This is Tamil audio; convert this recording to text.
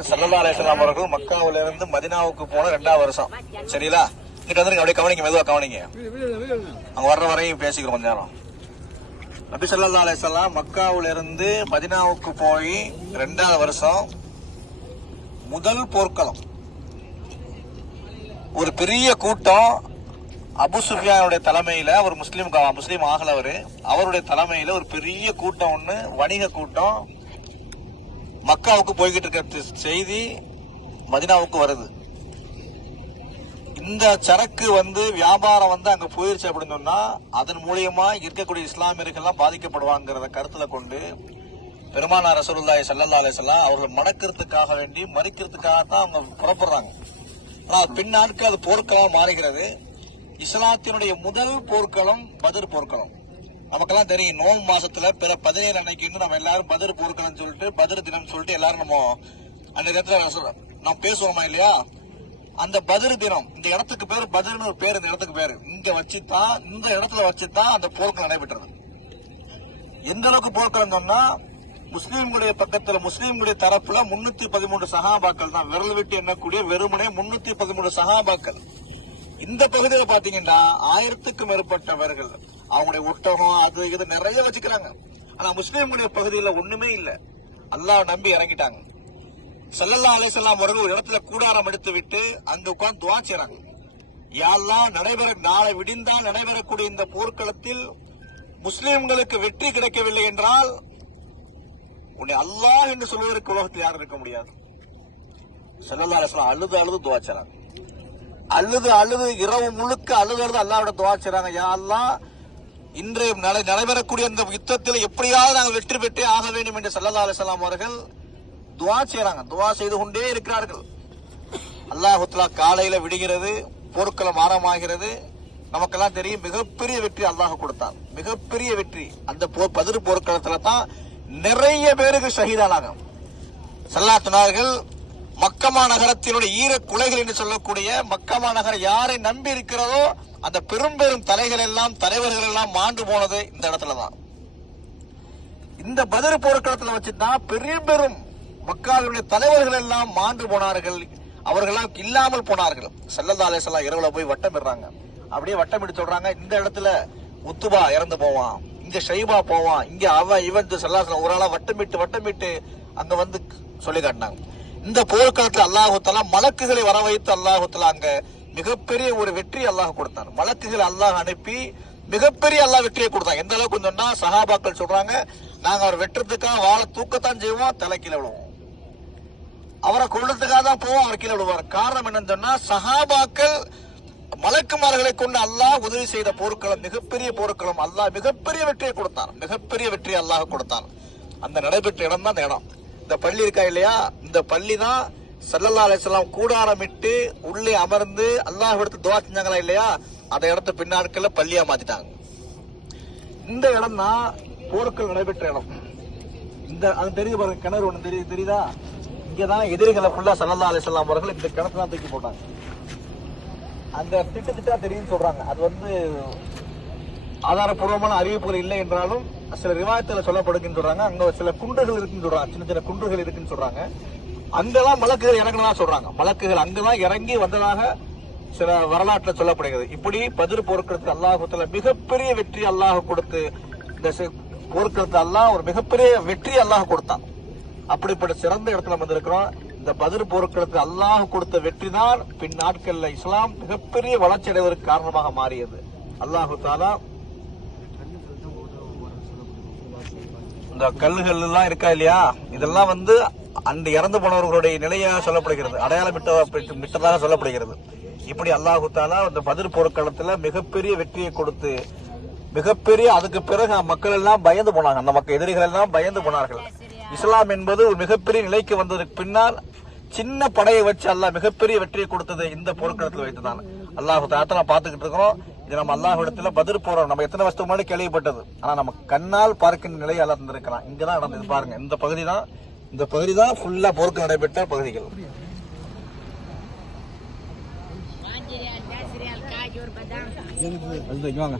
முகமது சல்லா அலிஸ்லாம் அவர்கள் மக்காவில இருந்து மதினாவுக்கு போன ரெண்டாவது வருஷம். சரிங்களா? இங்கிட்ட வந்து அப்படியே கவனிங்க மெதுவா கவனிங்க. அங்க வர்ற வரையும் பேசிக்கிறோம் கொஞ்ச நேரம். நபி சல்லா அலிஸ்லாம் மக்காவில இருந்து மதினாவுக்கு போய் ரெண்டாவது வருஷம் முதல் போர்க்களம். ஒரு பெரிய கூட்டம் அபு சுஃபியானுடைய தலைமையில ஒரு முஸ்லீம் முஸ்லீம் ஆகல அவரு அவருடைய தலைமையில ஒரு பெரிய கூட்டம் ஒன்று வணிக கூட்டம் மக்காவுக்கு போய்கிட்டு இருக்க செய்தி மதினாவுக்கு வருது. இந்த சரக்கு வந்து வியாபாரம் வந்து அங்க போயிருச்சு அப்படின்னு சொன்னா அதன் மூலியமா இருக்கக்கூடிய இஸ்லாமியர்கள் எல்லாம் பாதிக்கப்படுவாங்கிறத கருத்துல கொண்டு பெருமானார் ரசூலுல்லாஹி ஸல்லல்லாஹு அலைஹி அவர்கள் மடக்கிறதுக்காக வேண்டி மறிக்கிறதுக்காக தான் அவங்க புறப்படுறாங்க. ஆனால் பின் அது போர்க்களம் மாறுகிறது. இஸ்லாத்தினுடைய முதல் போர்க்களம் பதிர் போர்க்களம். நமக்கெல்லாம் தெரியும் நோம்பு மாசத்துல பிற பதினேழு அன்னைக்கு நம்ம எல்லாரும் பதிர் பொறுக்கணும்னு சொல்லிட்டு பதிர் தினம் சொல்லிட்டு எல்லாரும் நம்ம அந்த இடத்துல நம்ம பேசுவோமா இல்லையா? அந்த பதிர் தினம் இந்த இடத்துக்கு பேர் பதிர்னு ஒரு பேர் இந்த இடத்துக்கு பேர். இங்க வச்சுதான் இந்த இடத்துல வச்சுதான் அந்த போர்க்களம் நடைபெற்றது. எந்த அளவுக்கு போர்க்களம் சொன்னா முஸ்லீம்களுடைய பக்கத்துல முஸ்லீம்களுடைய தரப்புல முன்னூத்தி பதிமூன்று சகாபாக்கள் தான். விரல் விட்டு எண்ணக்கூடிய வெறுமனே முன்னூத்தி பதிமூன்று சகாபாக்கள் இந்த பகுதியில் பாத்தீங்கன்னா ஆயிரத்துக்கும் மேற்பட்டவர்கள் அவங்களுடைய ஒட்டகம் அது இது நிறைய வச்சுக்கிறாங்க. ஆனா முஸ்லீம்களுடைய பகுதியில் ஒண்ணுமே இல்லை. அல்லாஹ் நம்பி இறங்கிட்டாங்க. செல்லல்லா அலை செல்லாம் அவர்கள் ஒரு இடத்துல கூடாரம் எடுத்து விட்டு அங்க உட்கார்ந்து துவா செய்யறாங்க யாரெல்லாம் நடைபெற நாளை விடிந்தால் நடைபெறக்கூடிய இந்த போர்க்களத்தில் முஸ்லீம்களுக்கு வெற்றி கிடைக்கவில்லை என்றால் உன்னை அல்லாஹ் என்று சொல்வதற்கு உலகத்தில் யாரும் இருக்க முடியாது. செல்லல்லா அலைஹி அழுது அழுது துவா செய்றாங்க. அழுது அழுது இரவு முழுக்க அழுது அழுது அல்லாஹ்விட துவா செய்றாங்க. யா இன்றைய நடை- நடைபெறக்கூடிய இந்த யுத்தத்தில் எப்படியாவது நாங்கள் வெற்றி பெற்றே ஆக வேண்டும் என்று சல்லா அலிசல்லாம் அவர்கள் துவா செய்யறாங்க துவா செய்து கொண்டே இருக்கிறார்கள். அல்லாஹுத்துலா காலையில விடுகிறது போர்க்களம் ஆரம்பமாகிறது. நமக்கெல்லாம் தெரியும் மிகப்பெரிய வெற்றி அல்லாஹ் கொடுத்தான். மிகப்பெரிய வெற்றி. அந்த போர் பதிரு போர்க்களத்துல தான் நிறைய பேருக்கு ஷஹீதானாங்க சல்லா மக்கமா நகரத்தினுடைய ஈர குலைகள் என்று சொல்லக்கூடிய மக்கமா நகரம் யாரை நம்பி இருக்கிறதோ அந்த பெரும் பெரும் தலைகள் எல்லாம் தலைவர்கள் எல்லாம் மாண்டு போனது இந்த இடத்துல தான். இந்த பதில் போர்க்களத்துல வச்சுதான் பெரிய பெரும் தலைவர்கள் எல்லாம் மாண்டு போனார்கள். அவர்களாம் இல்லாமல் போனார்கள். சல்லல்லா அலிசல்லாம் இரவுல போய் வட்டமிடுறாங்க அப்படியே வட்டமிட்டு சொல்றாங்க இந்த இடத்துல முத்துபா இறந்து போவான் இங்க ஷைபா போவான் இங்க அவன் இவன் சல்லாசலம் ஒரு ஆளா வட்டமிட்டு வட்டமிட்டு அங்க வந்து சொல்லி காட்டினாங்க. இந்த போர்க்காலத்தில் அல்லாஹுத்தலா மலக்குகளை வர வைத்து அல்லாஹுத்தலா அங்க மிகப்பெரிய ஒரு வெற்றி அல்லாஹ் கொடுத்தார். மலக்குகள் அல்லாஹ் அனுப்பி மிகப்பெரிய அல்லாஹ் வெற்றியை கொடுத்தாங்க எந்த அளவுக்கு சொன்னா சஹாபாக்கள் சொல்றாங்க நாங்க அவர் வெட்டுறதுக்காக வாழ தூக்கத்தான் செய்வோம்? தலைக்கீழ விழுவோம். அவரை கொள்றதுக்காக தான் போவோம் அவர் கீழே விழுவார். காரணம் என்னன்னு சொன்னா சஹாபாக்கள் மலக்குமார்களை கொண்டு அல்லாஹ் உதவி செய்த போர்க்களம் மிகப்பெரிய போர்க்களம். அல்லாஹ் மிகப்பெரிய வெற்றியை கொடுத்தார். மிகப்பெரிய வெற்றியை அல்லாஹ் கொடுத்தார். அந்த நடைபெற்ற இடம் தான் அந்த இடம். இந்த பள்ளி இருக்கா இல்லையா? இந்த பள்ளி தான் சல்லல்லா அலிஸ்லாம் கூடாரமிட்டு உள்ளே அமர்ந்து அல்லாஹ் எடுத்து துவா செஞ்சாங்களா இல்லையா? அந்த இடத்த பின்னாட்கள்ல பள்ளியா மாத்திட்டாங்க. இந்த இடம் தான் போர்கள் நடைபெற்ற இடம். இந்த அது தெரியுது பாருங்க கிணறு ஒண்ணு தெரியுது தெரியுதா? இங்கதான் எதிரிகளை ஃபுல்லா சல்லல்லா அலிஸ்லாம் அவர்கள் இந்த கிணத்துல தான் தூக்கி போட்டாங்க. அந்த திட்டு திட்டா தெரியும் சொல்றாங்க. அது வந்து ஆதாரப்பூர்வமான அறிவிப்புகள் இல்லை என்றாலும் சில ரிவாயத்துல சொல்லப்படுதுன்னு சொல்றாங்க. அங்க சில குன்றுகள் இருக்குன்னு சொல்றாங்க. சின்ன சின்ன குன்றுகள் இருக்குன்னு சொல்றாங்க. அங்கதான் மலக்குகள் இறங்கினதா சொல்றாங்க. மலக்குகள் அங்கதான் இறங்கி வந்ததாக சில வரலாற்றுல சொல்லப்படுகிறது. இப்படி பதிர் போர்க்களத்துக்கு அல்லாஹத்துல மிகப்பெரிய வெற்றி அல்லாஹ் கொடுத்து இந்த சி- போர்க்களத்தை அல்லாஹ் ஒரு மிகப்பெரிய வெற்றி அல்லாஹ் கொடுத்தான். அப்படிப்பட்ட சிறந்த இடத்துல வந்திருக்கிறோம். இந்த பதிர் போர்க்களத்துக்கு அல்லாஹ் கொடுத்த வெற்றி தான் பின் நாட்கள்ல இஸ்லாம் மிகப்பெரிய வளர்ச்சி அடைவதற்கு காரணமாக மாறியது. அல்லாஹு தாலா இந்த கல்லுகள் எல்லாம் இருக்கா இல்லையா? இதெல்லாம் வந்து அந்த இறந்து போனவர்களுடைய நிலையாக சொல்லப்படுகிறது. அடையாளமிட்ட மிட்டதாக சொல்லப்படுகிறது. இப்படி அல்லாஹு தாலா இந்த பதிர் போர்க்களத்துல மிகப்பெரிய வெற்றியை கொடுத்து மிகப்பெரிய அதுக்கு பிறகு மக்கள் எல்லாம் பயந்து போனாங்க. அந்த மக்கள் எதிரிகள் எல்லாம் பயந்து போனார்கள். இஸ்லாம் என்பது ஒரு மிகப்பெரிய நிலைக்கு வந்ததற்கு பின்னால் சின்ன படையை வச்சு அல்லாஹ் மிகப்பெரிய வெற்றியை கொடுத்தது இந்த போர்க்களத்தில் வைத்துதான். அல்லாஹு தாத்தா பார்த்துக்கிட்டு இருக்கிறோம். இது நம்ம அல்லாஹிடத்துல பதில் போறோம் நம்ம எத்தனை வருஷத்துக்கு முன்னாடி கேள்விப்பட்டது ஆனா நம்ம கண்ணால் பார்க்கின்ற நிலையை அல்ல தந்திருக்கலாம் இங்கதான் நடந்தது பாருங்க இந்த பகுதி தான் இந்த பகுதி தான் ஃபுல்லா போருக்கு நடைபெற்ற பகுதிகள் வாங்க